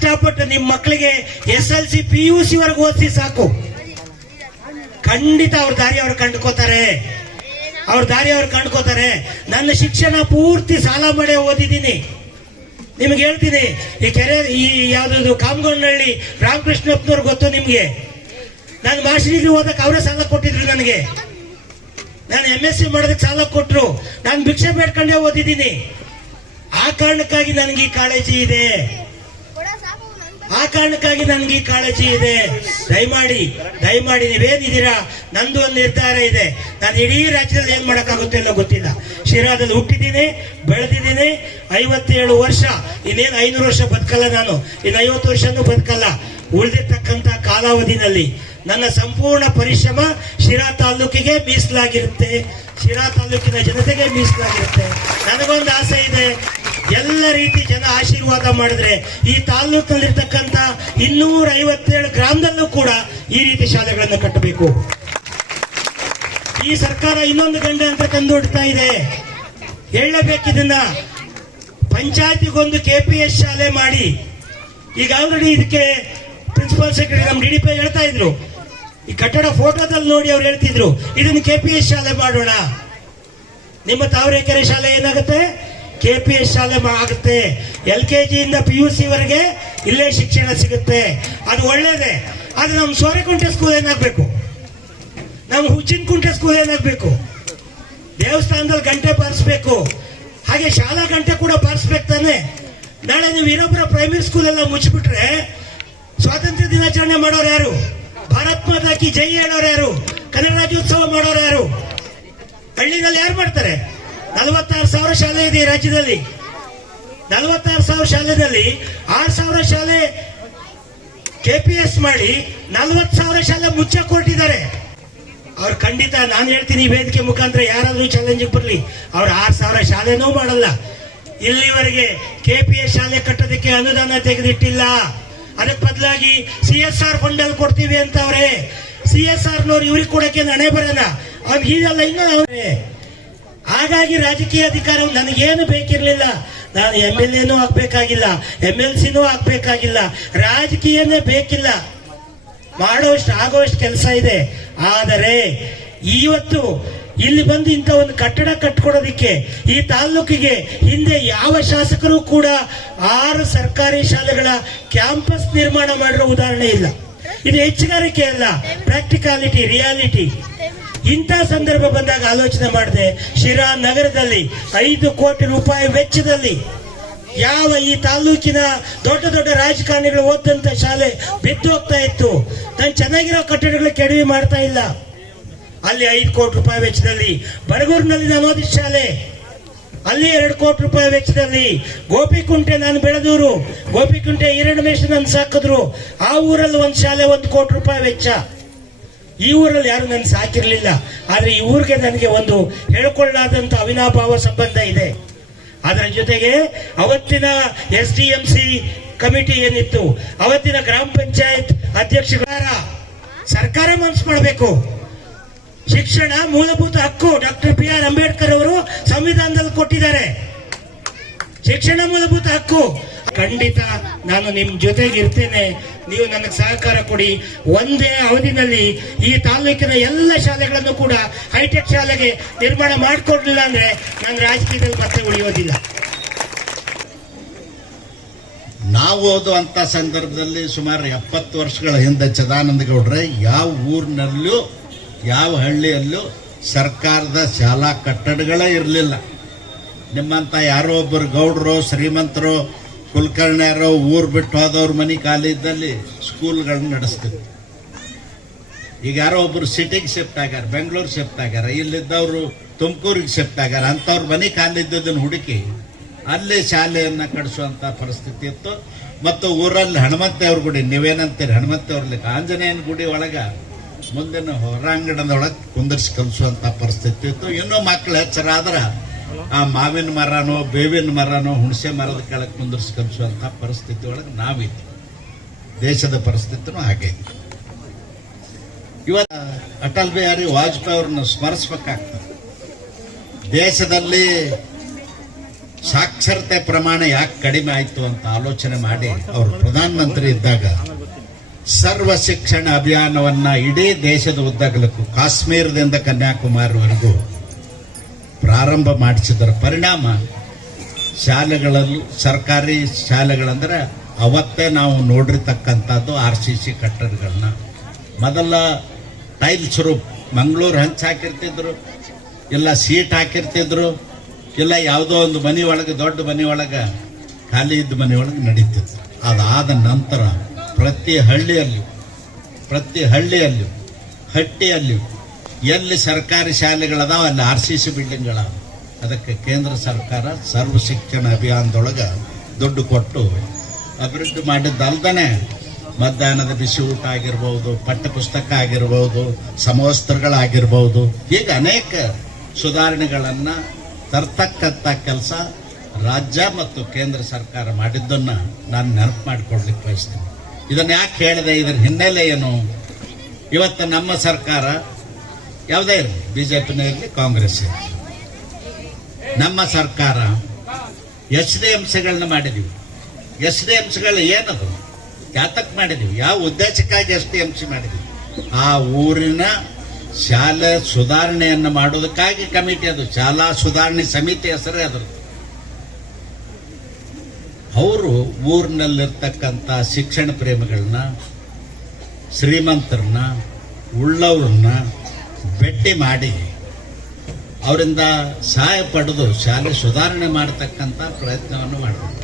ಕಷ್ಟಪಟ್ಟು ನಿಮ್ಮ ಮಕ್ಕಳಿಗೆ SLC PUC ವರೆಗೂ ಓದಿಸಿ ಸಾಕು. ಖಂಡಿತ ಅವ್ರ ದಾರಿ ಅವ್ರು ಕಂಡುಕೋತಾರೆ. ನನ್ನ ಶಿಕ್ಷಣ ಪೂರ್ತಿ ಸಾಲ ಮಾಡಿ ಓದಿದ್ದೀನಿ. ನಿಮ್ಗೆ ಹೇಳ್ತೀನಿ, ಈ ಯಾವ್ದು ಕಾಮಗೊಂಡನಹಳ್ಳಿ ರಾಮಕೃಷ್ಣಪ್ಪನವ್ರು ಗೊತ್ತು ನಿಮ್ಗೆ. ನಾನು ಮಾಸ್ಟರ್ ಡಿಗ್ರಿ ಓದಕ್ಕೆ ಅವರೇ ಸಾಲ ಕೊಟ್ಟಿದ್ರು ನನಗೆ. ನಾನು MSc ಮಾಡೋದಕ್ಕೆ ಸಾಲ ಕೊಟ್ರು. ನಾನು ಭಿಕ್ಷೆ ಬೇಡ್ಕೊಂಡೇ ಓದಿದ್ದೀನಿ. ಆ ಕಾರಣಕ್ಕಾಗಿ ನನಗೆ ಈ ಕಾಳಜಿ ಇದೆ. ದಯಮಾಡಿ ನೀವೇನಿದ್ದೀರಾ, ನಂದು ಒಂದು ನಿರ್ಧಾರ ಇದೆ. ನಾನು ಇಡೀ ರಾಜ್ಯದಲ್ಲಿ ಏನ್ ಮಾಡಕ್ಕಾಗುತ್ತೆ ಇಲ್ಲ ಗೊತ್ತಿಲ್ಲ. ಶಿರಾದಲ್ಲಿ ಹುಟ್ಟಿದ್ದೀನಿ, ಬೆಳೆದಿದ್ದೀನಿ. 57 ವರ್ಷ, ಇನ್ನೇನು 500 ವರ್ಷ ಬದುಕಲ್ಲ ನಾನು. ಇನ್ನು 50 ವರ್ಷನೂ ಬದುಕಲ್ಲ. ಉಳಿದಿರ್ತಕ್ಕಂಥ ಕಾಲಾವಧಿನಲ್ಲಿ ನನ್ನ ಸಂಪೂರ್ಣ ಪರಿಶ್ರಮ ಶಿರಾ ತಾಲೂಕಿಗೆ ಮೀಸಲಾಗಿರುತ್ತೆ, ಶಿರಾ ತಾಲೂಕಿನ ಜನತೆಗೆ ಮೀಸಲಾಗಿರುತ್ತೆ. ನನಗೊಂದು ಆಸೆ ಇದೆ, ಎಲ್ಲ ರೀತಿ ಜನ ಆಶೀರ್ವಾದ ಮಾಡಿದ್ರೆ ಈ ತಾಲೂಕಿನಲ್ಲಿರ್ತಕ್ಕಂಥ 257 ಗ್ರಾಮದಲ್ಲೂ ಕೂಡ ಈ ರೀತಿ ಶಾಲೆಗಳನ್ನು ಕಟ್ಟಬೇಕು. ಈ ಸರ್ಕಾರ ಇನ್ನೊಂದು ಗಂಟೆ ಅಂತ ತಂದುಡ್ತಾ ಇದೆ. ಹೇಳಬೇಕಿದನ್ನ. ಪಂಚಾಯತಿಗೊಂದು KPS ಶಾಲೆ ಮಾಡಿ. ಈಗ ಆಲ್ರೆಡಿ ಇದಕ್ಕೆ ಪ್ರಿನ್ಸಿಪಲ್ ಸೆಕ್ರೆಟರಿ ನಮ್ಮ DDP ಹೇಳ್ತಾ ಇದ್ರು. ಈ ಕಟ್ಟಡ ಫೋಟೋದಲ್ಲಿ ನೋಡಿ ಅವ್ರು ಹೇಳ್ತಿದ್ರು, ಇದನ್ನು KPS ಶಾಲೆ ಮಾಡೋಣ. ನಿಮ್ಮ ತಾವರೆಕೆರೆ ಶಾಲೆ ಏನಾಗುತ್ತೆ? KPS ಶಾಲೆ ಆಗುತ್ತೆ. LKG ಇಂದ PUC ವರೆಗೆ ಇಲ್ಲೇ ಶಿಕ್ಷಣ ಸಿಗುತ್ತೆ. ಅದು ಒಳ್ಳೇದೇ. ಆದ್ರೆ ನಮ್ಮ ಸೋರೆಕುಂಟೆ ಸ್ಕೂಲ್ ಏನಾಗಬೇಕು? ನಮ್ಮ ಹುಚ್ಚಿನಕುಂಟೆ ಸ್ಕೂಲ್ ಏನಾಗಬೇಕು? ದೇವಸ್ಥಾನದಲ್ಲಿ ಗಂಟೆ ಬಾರಿಸ್ಬೇಕು, ಹಾಗೆ ಶಾಲಾ ಗಂಟೆ ಕೂಡ ಬಾರಿಸ್ಬೇಕು ತಾನೆ. ನಾಳೆ ನೀವು ಇನ್ನೊಬ್ಬರ ಪ್ರೈಮರಿ ಸ್ಕೂಲ್ ಎಲ್ಲ ಮುಚ್ಚಿಬಿಟ್ರೆ ಸ್ವಾತಂತ್ರ್ಯ ದಿನಾಚರಣೆ ಮಾಡೋರು ಯಾರು? ಭಾರತ್ ಮಾತಾ ಕಿ ಜೈ ಹೇಳೋರು ಯಾರು? ಕನ್ನಡ ರಾಜ್ಯೋತ್ಸವ ಮಾಡೋರು ಯಾರು? ಹಳ್ಳಿನಲ್ಲಿ ಯಾರು ಮಾಡ್ತಾರೆ? 46,000 ಶಾಲೆ ಇದೆ ಈ ರಾಜ್ಯದಲ್ಲಿ. 46,000 ಶಾಲೆಯಲ್ಲಿ 6,000 ಶಾಲೆ KPS ಮಾಡಿ 40,000 ಶಾಲೆ ಮುಚ್ಚಕ್ಕೆ ಹೊರಟಿದ್ದಾರೆ. ಅವ್ರು ಖಂಡಿತ, ನಾನು ಹೇಳ್ತೀನಿ ಈ ವೇದಿಕೆ ಮುಖಾಂತರ, ಯಾರಾದ್ರೂ ಚಾಲೆಂಜಿಗೆ ಬರಲಿ, ಅವ್ರು 6,000 ಶಾಲೆನೂ ಮಾಡಲ್ಲ. ಇಲ್ಲಿವರೆಗೆ KPS ಶಾಲೆ ಕಟ್ಟೋದಕ್ಕೆ ಅನುದಾನ ತೆಗೆದಿಟ್ಟಿಲ್ಲ. ಅದಕ್ಕೆ ಬದಲಾಗಿ CSR ಫಂಡ್ ಅಲ್ಲಿ ಕೊಡ್ತೀವಿ ಅಂತ ಅವ್ರೆ. CSR ನವ್ರು ಇವ್ರಿಗೆ ಕೊಡಕ್ಕೆ ಹಣೆ ಬರೋಣ, ಅವ್ರು ಹೀಗಲ್ಲ ಇನ್ನೂ ಅವ್ರೆ. ಹಾಗಾಗಿ ರಾಜಕೀಯ ಅಧಿಕಾರ ನನಗೇನು ಬೇಕಿರ್ಲಿಲ್ಲ. ನಾನು MLAನೂ ಆಗ್ಬೇಕಾಗಿಲ್ಲ, MLCನೂ ಆಗ್ಬೇಕಾಗಿಲ್ಲ, ರಾಜಕೀಯನೇ ಬೇಕಿಲ್ಲ. ಮಾಡೋಷ್ಟು ಆಗೋಷ್ಟು ಕೆಲಸ ಇದೆ. ಆದರೆ ಇವತ್ತು ಇಲ್ಲಿ ಬಂದು ಇಂಥ ಒಂದು ಕಟ್ಟಡ ಕಟ್ಕೊಡೋದಿಕ್ಕೆ ಈ ತಾಲೂಕಿಗೆ ಹಿಂದೆ ಯಾವ ಶಾಸಕರು ಕೂಡ 6 ಸರ್ಕಾರಿ ಶಾಲೆಗಳ ಕ್ಯಾಂಪಸ್ ನಿರ್ಮಾಣ ಮಾಡಿರೋ ಉದಾಹರಣೆ ಇಲ್ಲ. ಇದು ಹೆಚ್ಚುಗಾರಿಕೆ ಅಲ್ಲ, ಪ್ರಾಕ್ಟಿಕಾಲಿಟಿ, ರಿಯಾಲಿಟಿ. ಇಂಥ ಸಂದರ್ಭ ಬಂದಾಗ ಆಲೋಚನೆ ಮಾಡಿದೆ, ಶಿರಾ ನಗರದಲ್ಲಿ 5 ಕೋಟಿ ರೂಪಾಯಿ ವೆಚ್ಚದಲ್ಲಿ ಯಾವ ಈ ತಾಲೂಕಿನ ದೊಡ್ಡ ದೊಡ್ಡ ರಾಜಕಾರಣಿಗಳು ಓದಂತ ಶಾಲೆ ಬಿದ್ದು ಹೋಗ್ತಾ ಇತ್ತು. ನಾನು ಚೆನ್ನಾಗಿರೋ ಕಟ್ಟಡಗಳು ಕೆಡವಿ ಮಾಡ್ತಾ ಇಲ್ಲ. ಅಲ್ಲಿ 5 ಕೋಟಿ ರೂಪಾಯಿ ವೆಚ್ಚದಲ್ಲಿ ಬರಗೂರಿನಲ್ಲಿ ನಾನು ಓದಿದ ಶಾಲೆ, ಅಲ್ಲಿ 2 ಕೋಟಿ ರೂಪಾಯಿ ವೆಚ್ಚದಲ್ಲಿ ಗೋಪಿಕುಂಟೆ, ನಾನು ಬೆಳೆದೂರು, ಗೋಪಿಕುಂಟೆ ಹಿರಣ್ಮೇಶ ನನ್ನ ಸಾಕಿದ್ರು. ಆ ಊರಲ್ಲಿ ಒಂದು ಶಾಲೆ 1 ಕೋಟಿ ರೂಪಾಯಿ ವೆಚ್ಚ. ಈ ಊರಲ್ಲಿ ಯಾರು ನನ್ನ ಸಾಕಿರ್ಲಿಲ್ಲ. ಆದ್ರೆ ಈ ಊರಿಗೆ ನನಗೆ ಒಂದು ಹೇಳ್ಕೊಳ್ಳಾದಂತ ಅವಿನಾಭಾವ ಸಂಬಂಧ ಇದೆ. ಅದರ ಜೊತೆಗೆ ಅವತ್ತಿನ SDMC ಕಮಿಟಿ ಏನಿತ್ತು, ಅವತ್ತಿನ ಗ್ರಾಮ ಪಂಚಾಯತ್ ಅಧ್ಯಕ್ಷರ ಸರ್ಕಾರ ಮನಸ್ಸು ಮಾಡಬೇಕು. ಶಿಕ್ಷಣ ಮೂಲಭೂತ ಹಕ್ಕು. ಡಾಕ್ಟರ್ BR ಅಂಬೇಡ್ಕರ್ ಅವರು ಸಂವಿಧಾನದಲ್ಲಿ ಕೊಟ್ಟಿದ್ದಾರೆ. ಶಿಕ್ಷಣ ಮೂಲಭೂತ ಹಕ್ಕು. ಖಂಡಿತ ನಾನು ನಿಮ್ ಜೊತೆಗೆ ಇರ್ತೇನೆ. ನೀವು ನನಗೆ ಸಹಕಾರ ಕೊಡಿ. ಒಂದೇ ಅವಧಿನಲ್ಲಿ ಈ ತಾಲೂಕಿನ ಎಲ್ಲ ಶಾಲೆಗಳನ್ನು ಕೂಡ ಹೈಟೆಕ್ ಶಾಲೆಗೆ ನಿರ್ಮಾಣ ಮಾಡಿಕೊಡ್ಲಿಲ್ಲ ಅಂದ್ರೆ ನಾನು ರಾಜಕೀಯದಲ್ಲಿ ಮತ್ತೆ ಉಳಿಯೋದಿಲ್ಲ. ನಾವು ಓದುವಂತ ಸಂದರ್ಭದಲ್ಲಿ ಸುಮಾರು 70 ವರ್ಷಗಳ ಹಿಂದೆ ಸದಾನಂದ ಗೌಡ್ರೆ ಯಾವ ಊರಿನಲ್ಲೂ ಯಾವ ಹಳ್ಳಿಯಲ್ಲೂ ಸರ್ಕಾರದ ಶಾಲಾ ಕಟ್ಟಡಗಳೇ ಇರಲಿಲ್ಲ. ನಿಮ್ಮಂತ ಯಾರೋ ಒಬ್ಬರು ಗೌಡ್ರು, ಶ್ರೀಮಂತರು, ಕುಲಕರ್ಣಿಯರೋ ಊರು ಬಿಟ್ಟು ಹೋದವ್ರ ಮನೆ ಖಾಲಿ ಇದ್ದಲ್ಲಿ ಸ್ಕೂಲ್ಗಳನ್ನ ನಡೆಸ್ತಿದ್ರು. ಈಗ ಯಾರೋ ಒಬ್ರು ಸಿಟಿಗೆ ಶಿಫ್ಟ್ ಆಗ್ಯಾರ, ಬೆಂಗಳೂರು ಶಿಫ್ಟ್ ಆಗ್ಯಾರ, ಇಲ್ಲಿದ್ದವರು ತುಮಕೂರಿಗೆ ಶಿಫ್ಟ್ ಆಗ್ಯಾರ. ಅಂಥವ್ರ ಮನೆ ಖಾಲಿ ಇದ್ದದನ್ನು ಹುಡುಕಿ ಅಲ್ಲೇ ಶಾಲೆಯನ್ನ ಕಡಿಸುವಂತ ಪರಿಸ್ಥಿತಿ ಇತ್ತು. ಮತ್ತು ಊರಲ್ಲಿ ಹನುಮಂತೇವ್ರ ಗುಡಿ, ನೀವೇನಂತೀರಿ ಹನುಮಂತೇವ್ರಲ್ಲಿ, ಆಂಜನೇಯನ ಗುಡಿ ಒಳಗ ಮುಂದಿನ ಹೊರಾಂಗಣದೊಳಗೆ ಕುಂದರ್ಸಿ ಕಲಿಸುವಂತ ಪರಿಸ್ಥಿತಿ ಇತ್ತು. ಇನ್ನೂ ಮಕ್ಕಳು ಎಚ್ಚರಾದ್ರ ಆ ಮಾವಿನ ಮರನೋ, ಬೇವಿನ ಮರನೋ, ಹುಣಸೆ ಮರದ ಕೆಳಗೆ ಕುಂದರ್ಸಿ ಕಲಿಸುವಂತ ಪರಿಸ್ಥಿತಿ ಒಳಗೆ ನಾವಿದ್ವಿ. ದೇಶದ ಪರಿಸ್ಥಿತಿನೂ ಹಾಗೆ. ಇವತ್ತು ಅಟಲ್ ಬಿಹಾರಿ ವಾಜಪೇಯಿ ಅವ್ರನ್ನ ಸ್ಮರಿಸಬೇಕಾಗ್ತದೆ. ದೇಶದಲ್ಲಿ ಸಾಕ್ಷರತೆ ಪ್ರಮಾಣ ಯಾಕೆ ಕಡಿಮೆ ಆಯ್ತು ಅಂತ ಆಲೋಚನೆ ಮಾಡಿ ಅವರು ಪ್ರಧಾನಮಂತ್ರಿ ಇದ್ದಾಗ ಸರ್ವ ಶಿಕ್ಷಣ ಅಭಿಯಾನವನ್ನ ಇಡೀ ದೇಶದ ಉದ್ದಗಲಕ್ಕೂ ಕಾಶ್ಮೀರದಿಂದ ಕನ್ಯಾಕುಮಾರಿವರೆಗೂ ಪ್ರಾರಂಭ ಮಾಡಿಸಿದರ ಪರಿಣಾಮ ಶಾಲೆಗಳಲ್ಲೂ ಸರ್ಕಾರಿ ಶಾಲೆಗಳಂದ್ರೆ ಅವತ್ತೇ ನಾವು ನೋಡಿರ್ತಕ್ಕಂಥದ್ದು RCC ಕಟ್ಟಡಗಳನ್ನ ಮೊದಲ ಟೈಲ್ಸ್ ರೂಪ್ ಮಂಗಳೂರು ಹಂಚ್ ಹಾಕಿರ್ತಿದ್ರು, ಇಲ್ಲ ಸೀಟ್ ಹಾಕಿರ್ತಿದ್ರು, ಇಲ್ಲ ಯಾವುದೋ ಒಂದು ಮನೆ ಒಳಗೆ ದೊಡ್ಡ ಮನೆ ಒಳಗೆ ಖಾಲಿ ಇದ್ದ ಮನೆ ಒಳಗೆ ನಡೀತಿತ್ತು. ಅದಾದ ನಂತರ ಪ್ರತಿ ಹಳ್ಳಿಯಲ್ಲೂ ಹಟ್ಟಿಯಲ್ಲೂ ಎಲ್ಲಿ ಸರ್ಕಾರಿ ಶಾಲೆಗಳದಾವ ಅಲ್ಲಿ RCC ಬಿಲ್ಡಿಂಗ್ಗಳಾವ. ಅದಕ್ಕೆ ಕೇಂದ್ರ ಸರ್ಕಾರ ಸರ್ವ ಶಿಕ್ಷಣ ಅಭಿಯಾನದೊಳಗೆ ದುಡ್ಡು ಕೊಟ್ಟು ಅಭಿವೃದ್ಧಿ ಮಾಡಿದ್ದಲ್ದೇ ಮಧ್ಯಾಹ್ನದ ಬಿಸಿ ಊಟ ಆಗಿರ್ಬೋದು, ಪಠ್ಯಪುಸ್ತಕ ಆಗಿರ್ಬೋದು, ಸಮವಸ್ತ್ರಗಳಾಗಿರ್ಬೋದು, ಹೀಗೆ ಅನೇಕ ಸುಧಾರಣೆಗಳನ್ನು ತರ್ತಕ್ಕಂಥ ಕೆಲಸ ರಾಜ್ಯ ಮತ್ತು ಕೇಂದ್ರ ಸರ್ಕಾರ ಮಾಡಿದ್ದನ್ನು ನಾನು ನೆನಪು ಮಾಡಿಕೊಡ್ಲಿಕ್ಕೆ ಬಯಸ್ತೀನಿ. ಇದನ್ನು ಯಾಕೆ ಹೇಳಿದೆ, ಇದರ ಹಿನ್ನೆಲೆ ಏನು? ಇವತ್ತು ನಮ್ಮ ಸರ್ಕಾರ ಯಾವುದೇ ಇರಲಿ, BJPನೇ ಇರಲಿ, ಕಾಂಗ್ರೆಸ್ ಇರಲಿ, ನಮ್ಮ ಸರ್ಕಾರ SDMCಗಳನ್ನ ಮಾಡಿದೀವಿ. SDMCಗಳು ಏನದು, ಯಾತಕ್ಕೆ ಮಾಡಿದೀವಿ, ಯಾವ ಉದ್ದೇಶಕ್ಕಾಗಿ SDMC ಮಾಡಿದೀವಿ? ಆ ಊರಿನ ಶಾಲೆ ಸುಧಾರಣೆಯನ್ನು ಮಾಡೋದಕ್ಕಾಗಿ ಕಮಿಟಿ, ಅದು ಶಾಲಾ ಸುಧಾರಣೆ ಸಮಿತಿ ಹೆಸರೇ ಅದ್ರ. ಅವರು ಊರಿನಲ್ಲಿರ್ತಕ್ಕಂಥ ಶಿಕ್ಷಣ ಪ್ರೇಮಿಗಳನ್ನ, ಶ್ರೀಮಂತರನ್ನ, ಉಳ್ಳವ್ರನ್ನ ಭೇಟಿ ಮಾಡಿ ಅವರಿಂದ ಸಹಾಯ ಪಡೆದು ಶಾಲೆ ಸುಧಾರಣೆ ಮಾಡತಕ್ಕಂಥ ಪ್ರಯತ್ನವನ್ನು ಮಾಡಬೇಕು.